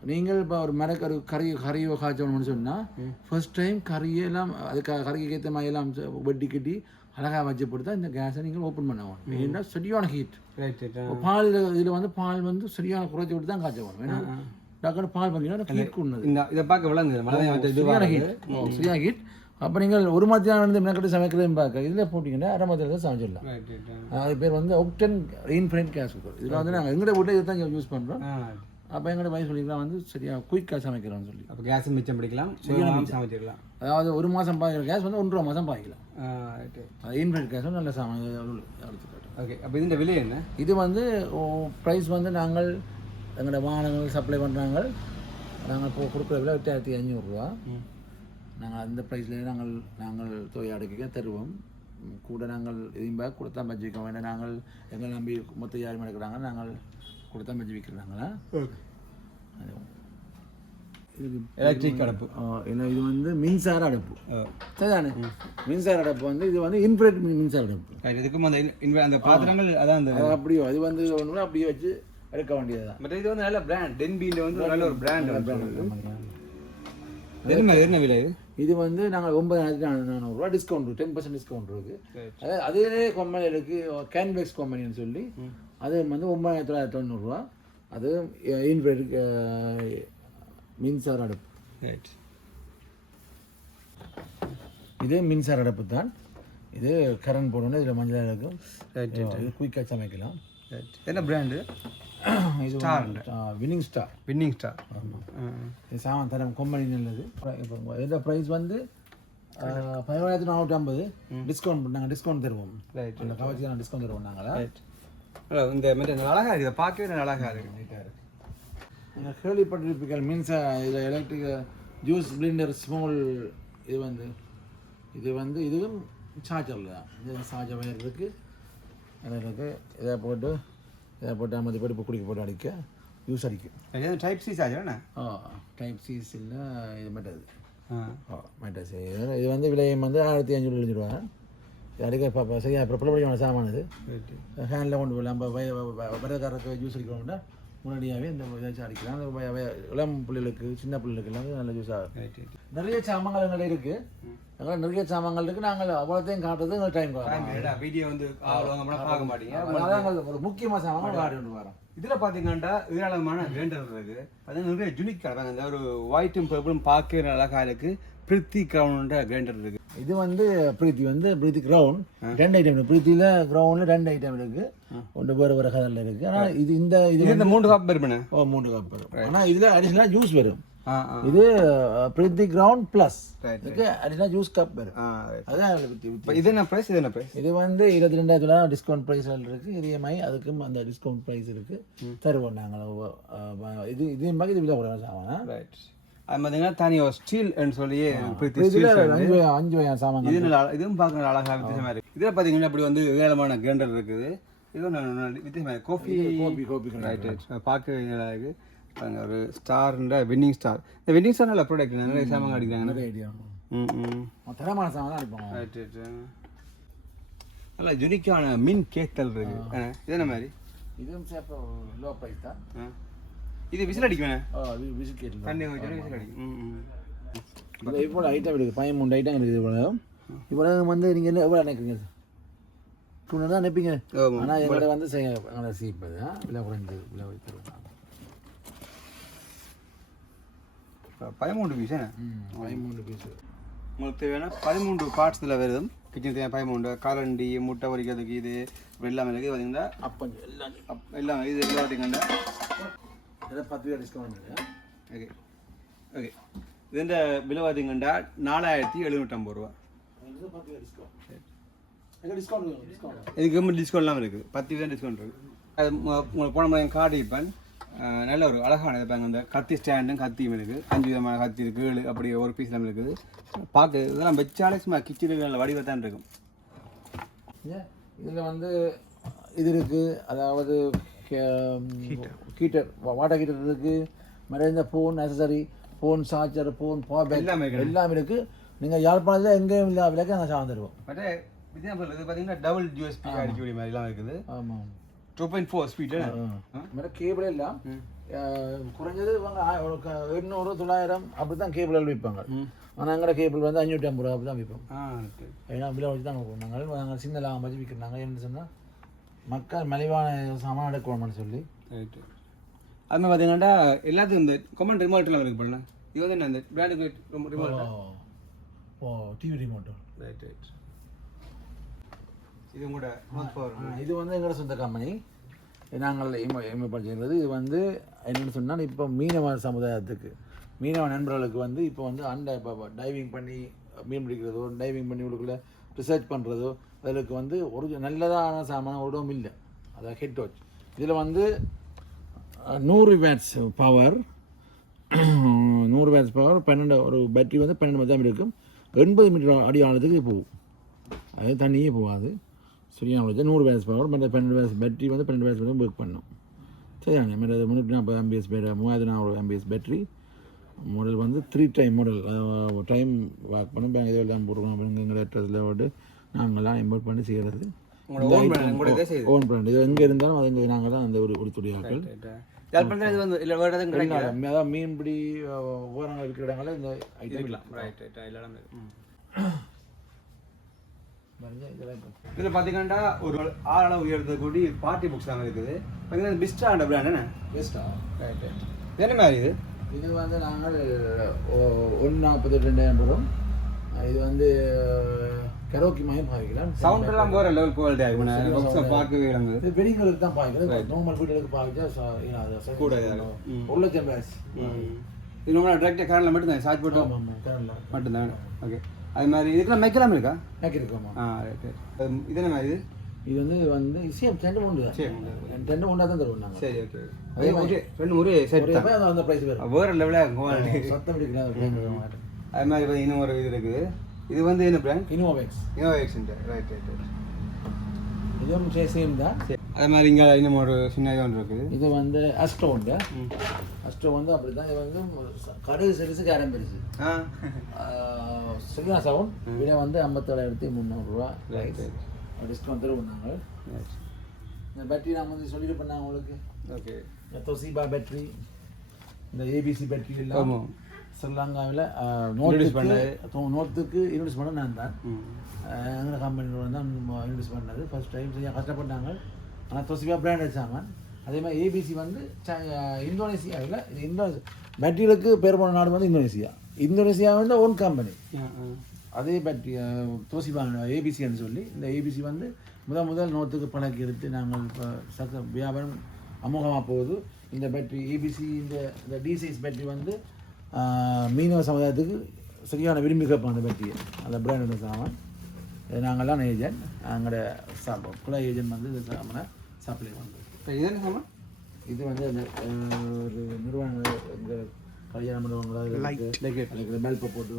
நீங்கள் இப்போ ஒரு மரக்கறி கறி கறியோ காய்ச்சணும்னு சொன்னால் ஃபர்ஸ்ட் டைம் கறியெல்லாம் அதுக்கு கறிக்கு ஏற்ற மாதிரி எல்லாம் வெட்டி கட்டி அழகாக வச்சு போட்டு இந்த கேஸை நீங்கள் ஓப்பன் பண்ணணும் ஏன்னா சரியான ஹீட் பால் இதில் வந்து பால் வந்து சரியான குறைச்சி விட்டு தான் காய்ச்ச வேணும் ஏன்னா டக்குனு பால் பார்த்தீங்கன்னா ஹீட் இந்த இதை பார்க்க விளங்குது. சரியான. ஹீட் சரியான ஹீட் அப்போ நீங்கள் ஒரு மத்தியானம் வந்து மெனக்கட்டு சமைக்கிறதுன்னு பார்க்க இதில் போட்டிங்கன்னா அரை மத்தியானம் தான் சமைச்சிடலாம். அது பேர் வந்து ஒக்டன் இன்ஃபினிட் கேஸ் குக்கர் இதில் வந்து நாங்கள் எங்களோட வீட்டில் இதை தான் யூஸ் பண்ணுறோம் அப்போ எங்களோட பையன் சொல்லிக்கலாம் வந்து சரியாக குயிக்காக சமைக்கிறோம்னு சொல்லி. அப்போ கேஸும் மிச்சம் பிடிக்கலாம் சுயமாக சமைச்சிடலாம். அதாவது ஒரு மாதம் பாய்க்கிற கேஸ் வந்து ஒன்றரை மாதம் பாய்க்கலாம். இன்ஃபினிட் கேஸ் வந்து நல்ல எடுத்துக்காட்டு. ஓகே அப்போ இதுன்ற விலை என்ன? இது வந்து ப்ரைஸ் வந்து நாங்கள் எங்களோட வாகனங்கள் சப்ளை பண்ணுறாங்க நாங்கள் இப்போ கொடுக்குற விலை எட்டாயிரத்தி ஐநூறுரூவா நாங்கள் அந்த ப்ரைஸில் நாங்கள் நாங்கள் தொகை அடைக்க தருவோம். கூட நாங்கள் இதையும் பேக் கொடுத்தா பஜ்ஜி வைக்க வேண்டாம். நாங்கள் எங்களை நம்பி மொத்த யாரும் எடுக்கிறாங்க. நாங்கள் கொடுத்தா பஜ்ஜி விற்கிறாங்களா? எலக்ட்ரிக் அடுப்பு. ஏன்னா இது வந்து மின்சார அடுப்பு. சரிதானே? மின்சார அடுப்பு வந்து இது வந்து இன்ஃபினிட் மின்சார அடுப்பு. இதுக்கும் அந்த இன் அந்த பாத்திரங்கள் அதான் அந்த அது அப்படியோ அது வந்து ஒன்று அப்படியே வச்சு எடுக்க வேண்டியது தான் பட் இது வந்து நல்ல பிராண்ட் டென்பியில் வந்து நல்ல ஒரு பிராண்ட் என்ன என்ன விலை இது வந்து நாங்கள் ஒன்பதாயிரத்தி நானூறுரூவா டிஸ்கவுண்ட் டென் பர்சன்ட் டிஸ்கவுண்ட் இருக்கு. அதாவது அதே கம்பெனி இருக்கு கேன்வேக்ஸ் கம்பெனின்னு சொல்லி அது வந்து ஒன்பதாயிரத்தி தொள்ளாயிரத்தி தொண்ணூறுரூவா அது இன்வெர்ட் மின்சார அடுப்பு. ரைட் இது மின்சார அடுப்பு தான். இது கரண்ட் போடணும் இதில் மஞ்சள் இருக்கும் ரைட் இது குயிக்காக சமைக்கலாம். ரைட் என்ன பிராண்டு இது வினிங் ஸ்டார் வின்னிங் ஸ்டார் சாமான் தரம் கொம்பனி நல்லது இப்போ இதில் ப்ரைஸ் வந்து பதினோராயிரத்தி நானூற்றி ஐம்பது. டிஸ்கவுண்ட் நாங்கள் டிஸ்கவுண்ட் தருவோம். ரைட் அந்த கவர்ச்சி நாங்கள் டிஸ்கவுண்ட் தருவோம் நாங்களா? ரைட் இந்த மாதிரி அழகா இருக்குது பார்க்கவே நல்ல அழகா இருக்கு. நீட்டாக இருக்கு. நீங்கள் கேள்விப்பட்டிருப்பீர்கள் மீன்ஸ் இதில் எலக்ட்ரிக் ஜூஸ் பிளெண்டர் ஸ்மால் இது வந்து இது வந்து இதுவும் சார்ஜரில் தான். இது சார்ஜர் வயர் இருக்குது அது இருக்குது இதை போட்டு போட்டு பேர் இப்போ குடிக்க போட்டு அடிக்க யூஸ் அடிக்கும். டைப் சி சார்ஜர் ஆ டைப் சிஸ் இல்லை இது ஆ. ஆ மெட்டஸ் இது. வந்து விலையம் வந்து ஆயிரத்தி அஞ்சூறு எழுதிடுவாங்க. இது அடிக்க இப்போ சரியா பிரபலப்படியான சாமான் இது. ஹேண்டில் கொண்டு போய் நம்ம வரக்காரருக்கு ஜூஸ் அடிக்கிறோம்னா முன்னாடியாகவே இந்த இதாச்சும் அடிக்கலாம். அந்த இளம் பிள்ளைகளுக்கு சின்ன பிள்ளைகளுக்கு எல்லாம் நல்ல ஜூஸ் ஆகும் ரைட் ரைட் நிறைய சாமான்கள் எங்கள்ட்ட இருக்கு. எங்களை நிறைய சாமான்கள் இருக்கு. நாங்கள் அவ்வளோத்தையும் காட்டுறது எங்களுக்கு டைம் வீடியோ வந்து பார்க்க மாட்டீங்க. ஒரு முக்கியமான சாமான் காட்டி வரோம். இதில் பார்த்தீங்கன்னா ஏராளமான கிரைண்டர் இருக்கு அது நிறைய ஜுனிக் அந்த ஒரு ஒயிட்டும் பர்பிளும் பார்க்க அழகா இருக்கு. பிரித்தி கிரவுண்ட் கிரைண்டர் இருக்கு. இது வந்து பிரீத்தி வந்து பிரீத்தி கிரவுண்ட் ரெண்டு ஐட்டம் இருக்கு. பிரீத்தியில் கிரவுண்டில் ரெண்டு ஐட்டம் இருக்கு. ஒன்று வேறு வேறு கலரில் இருக்கு. ஆனால் இது இந்த இது இந்த மூணு காப் இருப்பேன் ஓ மூணு கப் வரும் ஆனால் இதில் அடிஷனலாக ஜூஸ் வரும். இது பிரீத்தி கிரவுண்ட் ப்ளஸ் இதுக்கு அடிஷனலாக ஜூஸ் கப் வரும். அதான் இது என்ன ப்ரைஸ் இது என்ன ப்ரைஸ் இது வந்து இருபத்தி ரெண்டாயிரத்துல டிஸ்கவுண்ட் ப்ரைஸ் இருக்கு இது EMI அதுக்கும் அந்த டிஸ்கவுண்ட் ப்ரைஸ் இருக்கு தருவோம் நாங்கள் இது இது மாதிரி இது விலை ரைட் அது பார்த்தீங்கன்னா தனி ஒரு ஸ்டீல்னு சொல்லி அஞ்சு வகையான சாமான் இது இதுவும் பார்க்க அழகா வித்தியாசமா இருக்கு இதில் பார்த்தீங்கன்னா இப்படி வந்து ஏராளமான கிரைண்டர் இருக்குது இதுவும் நல்ல- நல்ல வித்தியாசமா இருக்கு கோஃபி கோபி கோபி ரைட் பார்க்க நல்லா இருக்கு பாருங்க ஒரு ஸ்டார்ன்ற வின்னிங் ஸ்டார் இந்த வின்னிங் ஸ்டார் நல்ல ப்ராடக்ட் நிறைய சாமான் அடிக்கிறாங்க. நிறைய ஐடியா ம் ம். தரமான சாமான் தான் அடிப்பாங்க ரைட் ரைட் நல்ல யுனிக்கான மின் கேத்தல் இருக்கு. இது என்ன மாதிரி? இதுவும் சேர்ப்ப லோ ப்ரைஸ் தான். இது விசில் அடிக்குவேன் ஓ அது விசிட் கேட்டு தண்ணி ஊற்றி விசில் அடிக்கும். ம் ம். இது இவ்வளோ ஐட்டம் இருக்குது பதிமூணு ஐட்டம் இருக்குது இவ்வளோ இவ்வளோ வந்து நீங்கள் என்ன எவ்வளோ நினைக்கிறீங்க? டூ தான் நினைப்பீங்க ஆனால் எங்கள்கிட்ட வந்து செய்ய எங்களை சீப்பது விலை குறைஞ்சது. விலை வைக்கிறது பதிமூன்று பீஸ் என்ன பதிமூணு பீஸு உங்களுக்கு தேவையான பதிமூன்று பார்ட்ஸில் வருது கிச்சன் தேவை பதிமூன்று. கரண்டி முட்டை பொரிக்கிறதுக்கு இது எல்லாமே இருக்குது பார்த்தீங்கன்னா அப்போ எல்லாம். எல்லாமே இது எல்லாம் பார்த்தீங்கன்னா இதில் பத்து ரூபா டிஸ்கவுண்ட் ஓகே ஓகே இதுன்ற விலை பார்த்தீங்கன்னா நாலாயிரத்தி எழுநூற்றம்பது ரூபா. இது டிஸ்கவுண்ட் டிஸ்கவுண்ட் டிஸ்கவுண்ட் இதுக்கு டிஸ்கவுண்ட்லாம் இருக்குது பத்து தான் டிஸ்கவுண்ட் இருக்குது அது உங்களுக்கு போன மாதிரி கார்டு இப்போ நல்ல ஒரு அழகான இது பாருங்க இந்த கத்தி ஸ்டாண்டும் கத்தியும் இருக்குது. அஞ்சு விதமான கத்தி இருக்குது ஏழு அப்படி ஒரு பீஸ் எல்லாம் இருக்குது. பார்க்க இதெல்லாம் வச்சாலே சும்மா கிச்சனுக்கு நல்ல வடிவத்தான் தான் இருக்கும் இதில் வந்து இது இருக்குது அதாவது ஹீட்டர் வாட்டர் ஹீட்டர் இருக்குது மறைந்த phone accessory phone charger phone power bank எல்லாமே இருக்குது. எல்லாமே இருக்குது நீங்கள் யாழ்ப்பாணத்தில் எங்கேயும் இல்லாத விலைக்கு நாங்கள் சார்ந்து தருவோம் பட் வித்தியாசம் இது பார்த்தீங்கன்னா டபுள் யூஎஸ்பி அடிக்கக்கூடிய மாதிரிலாம் இருக்குது. ஆமாம் டூ பாயிண்ட் ஃபோர் ஸ்பீடு மேலே கேபிள் எல்லாம் அஹ், குறைஞ்சது இவங்க ஆ- ஒரு க- எண்ணூறு தொள்ளாயிரம் அப்படி தான் கேபிள் விற்பாங்க ஆனால் எங்களோட கேபிள் வந்து அஞ்சூற்றி ஐம்பது ரூபா அப்படி தான் விற்போம் ஏன்னா விலை வச்சு தான் கொடுப்போம் நாங்கள் நாங்கள் சின்ன லாபம் வச்சு விற்கிறாங்க என்ன சொன்னால் மக்கள் மலிவான சாமான் எடுக்கணும்னு சொல்லி ரைட்டு அது மாதிரி பார்த்தீங்கன்னா எல்லாத்துக்கும் இந்த கமெண்ட் ரிமோட்லாம் இருக்கு பண்ணல இது வந்து என்ன இந்த பிராண்டுக்கு ரொம்ப ரிமோட் டிவி ரிமோட்டோ ரைட் ரைட் இது கூட பவர் இது வந்து எங்களோட சொந்த கம்பெனி நாங்கள் எம்ஏப்படுத்துகிறது இது வந்து என்னென்னு சொன்னால் இப்போ மீனவ சமுதாயத்துக்கு. மீனவ நண்பர்களுக்கு வந்து இப்போ வந்து அண்டை இப்போ டைவிங் பண்ணி மீன் பிடிக்கிறதோ டைவிங் பண்ணி உள்ளுக்குள்ள ரிசர்ச் பண்ணுறதோ அதுக்கு வந்து ஒரு நல்லதான சாமான உடவும் இல்லை. அதாவது ஹெட் வாட்ச் இதில் வந்து நூறு வேட்ஸ் பவர் நூறு வேட்ஸ் பவர் பன்னெண்டு ஒரு பேட்டரி வந்து பன்னெண்டு மணி இருக்கும். எண்பது மீட்டர் அடி ஆனதுக்கு போகும். அது தண்ணியே போகாது. சரியான வச்சு நூறு வேஸ் பவர் மற்ற பன்னெண்டு வேஸ் பேட்டரி வந்து பன்னெண்டு வேஸ் வந்து ஒர்க் பண்ணும். சரியாங்க மற்ற முந்நூற்றி நாற்பது எம்பிஎஸ் பேர் மூவாயிரத்தி நானூறு எம்பிஎஸ் பேட்டரி மாடல் வந்து three time model time work பண்ணும் பேங்க் இதெல்லாம் போட்டுக்கணும் எங்கள் அட்ரஸில் விட்டு நாங்கள்லாம் இம்போர்ட் பண்ணி செய்கிறது. ஓன் பிராண்ட் இது எங்கே இருந்தாலும் அது இங்கே நாங்கள் தான் அந்த ஒரு கிடைக்கல? அதாவது மீன்பிடி ஓரங்கள் இருக்கிற இடங்களில் இந்த ஐட்டம் இருக்கலாம் ரைட் ரைட் எல்லா இடமே இருக்கு. ம். இதெல்லாம் இப்போ இதில் பார்த்தீங்கன்னா ஒரு ஆறு அளவு உயர்ந்த கூடி பார்ட்டி புக்ஸ் தான் இருக்குது. பார்த்தீங்கன்னா பிஸ்டாண்ட பிராண்ட் என்ன? பெஸ்ட்டா ரைட் ரைட் என்ன மாதிரி இது? இது வந்து நாங்கள் ஒன்று நாற்பத்தி ரெண்டாயிரம் வரும் இது வந்து கரோக்கி மயம் பாவிக்கலாம் சவுண்ட் எல்லாம் போகிற லெவல் குவாலிட்டி ஆகும் புக்ஸை பார்க்கவே இது வெடிங்களுக்கு தான் பாவிக்கிறது நார்மல் வீடுகளுக்கு பாவிச்சா கூட ச- இதாகும். ம். உள்ள கேமராஸ் இது நம்ம டேரெக்டாக கரண்டில் மட்டும் தான் சார்ஜ் போட்டு மட்டும்தான்? ஓகே அது மாதிரி இதுக்கெல்லாம் மைக்கெல்லாம் இருக்கா? பேக் இருக்கோமா ஆ ரைட் இது என்ன மாதிரி இது? இது வந்து வந்து சேம் ஒன்று தான். சரி டென் ஒன்றா தான் தருவோம் நாங்கள் சரி ஓகே அதே ஒரே ரெண்டு ஒரே செட் தான். அந்த ப்ரைஸ் வரும் வேறு. லெவலாக குவாலிட்டி சத்தம் பிடிக்கலாம் அது மாதிரி இப்போ இன்னும் ஒரு இது இருக்குது. இது வந்து என்ன brand Innovex innovation right right right இதுவும் சேம் தான். சரி. அது மாதிரி இங்கே இன்னும் ஒரு சின்ன இது ஒன்று இருக்குது. இது வந்து அஸ்டோ உண்டு. அஸ்டோ வந்து அப்படி தான் இது வந்து கடுகு சிறுசு கேரம் பெருசு. சரியா சவுண்ட் விட வந்து ஐம்பத்தேழாயிரத்தி முந்நூறுரூவா. டிஸ்கவுண்ட் தருவோம் நாங்கள். இந்த பேட்டரி நான் வந்து சொல்லிட்டு பண்ணாங்க உங்களுக்கு. ஓகே இந்த தொசிபா பேட்டரி இந்த ஏபிசி பேட்டரி எல்லாம். ஸ்ரீலங்காவில் Introduce நோட்டுக்கு நோட்டுக்கு இன்ட்ரடியூஸ் பண்ண நான் தான். எங்கள் கம்பெனியில் தான் இன்ட்ரடியூஸ் பண்ணது. ஃபர்ஸ்ட் டைம் கஷ்டப்பட்டாங்க. ஆனால் தொசிபா பிராண்ட் வச்சாங்க அதே மாதிரி ஏபிசி வந்து இந்தோனேசியாவில் இது இந்தோ பேட்டரிகளுக்கு பேர் போன நாடு வந்து இந்தோனேசியா. இந்தோனேசியா வந்து ஓன் கம்பெனி அதே பேட்டரி தோசிபா ஏபிசின்னு சொல்லி இந்த ஏபிசி வந்து முதல் முதல் நோட்டுக்கு பழக்கி எடுத்து நாங்கள் இப்போ சக்க வியாபாரம் அமோகமாக போகுது. இந்த பேட்டரி ஏபிசி இந்த இந்த டி சைஸ் பேட்டரி வந்து மீனவ சமுதாயத்துக்கு சரியான விரும்பி கேட்போம் அந்த பேட்டரியை அந்த பிராண்ட் சாமான் நாங்கள்லாம் ஏஜென்ட் எங்களோட சாப்பிடுவோம் குலா ஏஜென்ட் வந்து இது சாமான சப்ளை பண்ணுறோம் இப்போ இது என்ன சாமான் இது வந்து அந்த ஒரு நிறுவனங்கள் இந்த கல்யாண மண்டபங்கள் மேல்பை போட்டு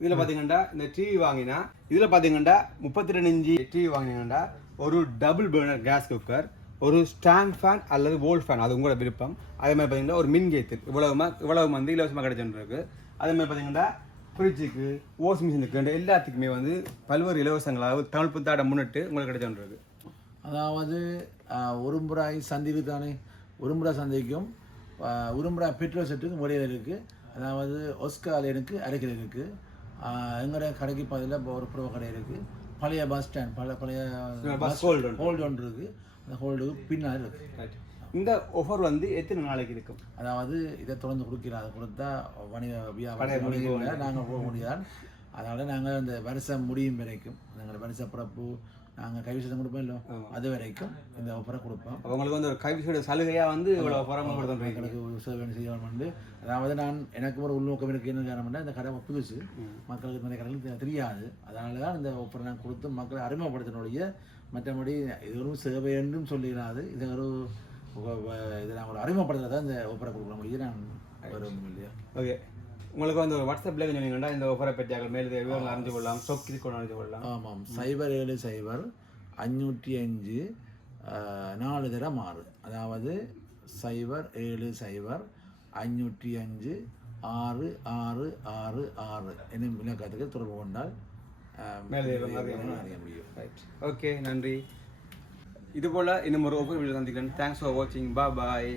இதில் பார்த்தீங்கன்னா இந்த டிவி வாங்கினா இதில் பார்த்தீங்கன்னா முப்பத்தி ரெண்டு இன்ச்சு டிவி வாங்கினீங்கன்னா ஒரு டபுள் பர்னர் கேஸ் குக்கர் ஒரு ஸ்டாண்ட் ஃபேன் அல்லது வோல்ட் ஃபேன் அது உங்களோட விருப்பம் அதே மாதிரி பார்த்தீங்கன்னா ஒரு மின்கேத்து இவ்வளவுமா இவ்வளவு வந்து இலவசமாக கிடைச்சிருக்கு அதே மாதிரி பார்த்தீங்கன்னா ஃப்ரிட்ஜுக்கு வாஷிங் மிஷினுக்கு எல்லாத்துக்குமே வந்து பல்வேறு இலவசங்கள் அதாவது தமிழ் புத்தாடை முன்னிட்டு உங்களுக்கு கிடைச்சிருக்கு அதாவது உரும்புராய் சந்தைக்கு தானே உரும்புரா சந்தைக்கும் ஆஹ், உரும்புரா பெட்ரோல் செட்டுக்கும் முறையில் இருக்குது அதாவது ஒஸ்காலேனுக்கு அரைக்கல் இருக்குது எங்களோட கடைக்கு பதிலாக ஒரு புறவ கடை இருக்குது பழைய பஸ் ஸ்டாண்ட் பழைய bus hold ஒன்று. ஹோல்டு ஒன்று இருக்குது அந்த ஹோல்டுக்கு பின்னால் இருக்குது இந்த ஆஃபர் வந்து எத்தனை நாளைக்கு இருக்கும்? அதாவது இதை தொடர்ந்து கொடுக்கிறார் அதை கொடுத்தா வணிக நாங்கள் போக முடியாது. அதனால் நாங்கள் அந்த வருஷம் முடியும் வரைக்கும் நாங்கள் வருஷ பிறப்பு நாங்கள் கைவிசம் கொடுப்போம் இல்லை அது வரைக்கும் இந்த ஆஃபரை கொடுப்போம். அவங்களுக்கு வந்து ஒரு கைவிசோட சலுகையாக வந்து இவ்வளோ பரம கொடுத்துருக்கீங்க எங்களுக்கு சேவை செய்யணும் உண்டு. அதாவது நான் எனக்கு ஒரு உள்நோக்கம் இருக்கு என்ன காரணம்னா இந்த கடை புதுசு. மக்களுக்கு நிறைய கடைகளுக்கு தெ- தெரியாது. அதனால தான் இந்த ஆஃபரை நான் கொடுத்து மக்களை அறிமுகப்படுத்தினுடைய மற்றபடி இது ஒரு சேவை என்றும் சொல்லிடாது. இது ஒரு இதை நான் ஒரு அறிமுகப்படுத்துறதா இந்த ஆஃபரை கொடுக்க முடியும் நான் வரும் இல்லையா? ஓகே உங்களுக்கு வந்து ஒரு வாட்ஸ்அப்பில் சொன்னீங்கன்னா இந்த ஆஃபரை பற்றி அங்கே மேலே விவரங்கள் அறிஞ்சு கொள்ளலாம் ஸ்டாக் இது அறிஞ்சு கொள்ளலாம் ஆமாம் சைபர் ஏழு சைபர் அஞ்சூற்றி அஞ்சு நாலு தரம் ஆறு அதாவது சைபர் ஏழு சைபர் அஞ்சூற்றி அஞ்சு ஆறு ஆறு ஆறு ஆறு என்னும் இலக்கத்துக்கு தொடர்பு கொண்டால் அறிய முடியும். ஓகே நன்றி. இது போல் இன்னும் ஒரு ஓப்பன் வீடியோ சந்திக்கிறேன் தேங்க்ஸ் ஃபார் வாட்சிங் பா பாய்